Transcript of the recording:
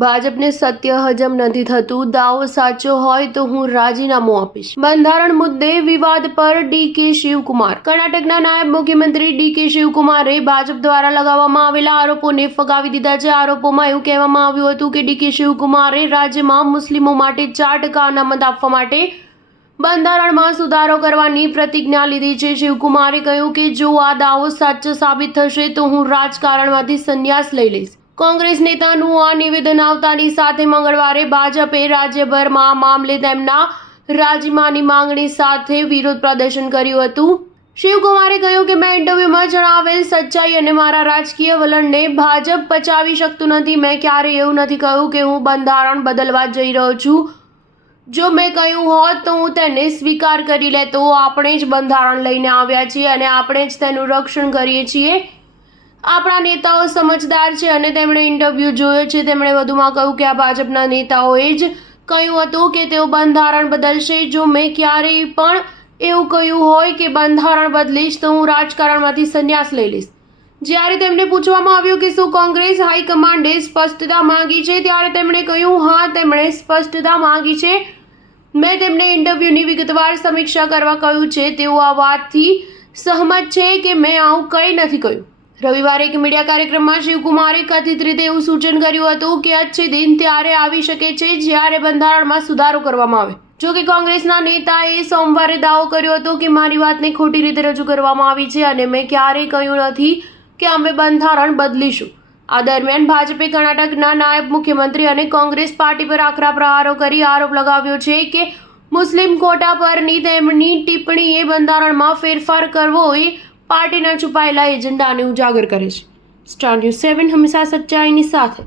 ભાજપને સત્ય હજમ નથી થતું, દાવો સાચો હોય તો હું રાજીનામું આપીશ. બંધારણ મુદ્દે વિવાદ પર ડીકે શિવકુમાર. કર્ણાટકના નાયબ મુખ્યમંત્રી ડીકે શિવકુમારે ભાજપ દ્વારા લગાવવામાં આવેલા આરોપોને ફગાવી દીધા છે. આરોપોમાં એવું કહેવામાં આવ્યું હતું કે ડીકે શિવકુમારે રાજ્યમાં મુસ્લિમો માટે 4% અનામત આપવા માટે બંધારણમાં સુધારો કરવાની પ્રતિજ્ઞા લીધી છે. શિવકુમારે કહ્યું કે જો આ દાવો સાચો સાબિત થશે તો હું રાજકારણમાંથી સંન્યાસ લઈ લઈશ. કોંગ્રેસ નેતાનું આ નિવેદન આવતાની સાથે મંગળવારે ભાજપે રાજ્યભરમાં આ મામલે તેમના રાજીનામાની માંગણી સાથે વિરોધ પ્રદર્શન કર્યું હતું. શિવકુમારે કહ્યું કે મેં ઇન્ટરવ્યુમાં જણાવેલ સચ્ચાઈ અને મારા રાજકીય વલણને ભાજપ પચાવી શકતું નથી. મેં ક્યારેય એવું નથી કહ્યું કે હું બંધારણ બદલવા જઈ રહ્યો છું. જો મેં કહ્યું હોત તો હું તેને સ્વીકાર કરી લેતો. આપણે જ બંધારણ લઈને આવ્યા છીએ અને આપણે જ તેનું રક્ષણ કરીએ છીએ. આપણા નેતાઓ સમજદાર છે અને તેમણે ઇન્ટરવ્યૂ જોયો છે. તેમણે વધુમાં કહ્યું કે આ ભાજપના નેતાઓએ જ કહ્યું હતું કે તેઓ બંધારણ બદલશે. જો મેં ક્યારેય પણ એવું કહ્યું હોય કે બંધારણ બદલીશ તો હું રાજકારણમાંથી સંન્યાસ લઈ લઈશ. જ્યારે તેમને પૂછવામાં આવ્યું કે શું કોંગ્રેસ હાઈકમાન્ડે સ્પષ્ટતા માંગી છે ત્યારે તેમણે કહ્યું હા, તેમણે સ્પષ્ટતા માંગી છે. મેં તેમને ઇન્ટરવ્યૂની વિગતવાર સમીક્ષા કરવા કહ્યું છે. તેઓ આ વાતથી સહમત છે કે મેં આવું કંઈ નથી કહ્યું. રવિવારે એક મીડિયા કાર્યક્રમમાં શિવકુમારે કથિત રીતે એવું સૂચન કર્યું હતું કે અચ્છે દિન ત્યારે આવી શકે છે જ્યારે બંધારણમાં સુધારો કરવામાં આવે. જો કે કોંગ્રેસના નેતાએ સોમવારે દાવો કર્યો હતો કે મારી વાતને ખોટી રીતે રજૂ કરવામાં આવી છે અને મેં ક્યારેય કહ્યું નથી કે અમે બંધારણ બદલીશું. આ દરમિયાન ભાજપે કર્ણાટકના નાયબ મુખ્યમંત્રી અને કોંગ્રેસ પાર્ટી પર આકરા પ્રહારો કરી આરોપ લગાવ્યો છે કે મુસ્લિમ કોટા પરની તેમની ટિપ્પણીએ બંધારણમાં ફેરફાર કરવો એ પાર્ટીના છુપાયેલા એજન્ડાને ઉજાગર કરે છે. સ્ટાર ન્યૂઝ 7 હંમેશા સચ્ચાઈની સાથે.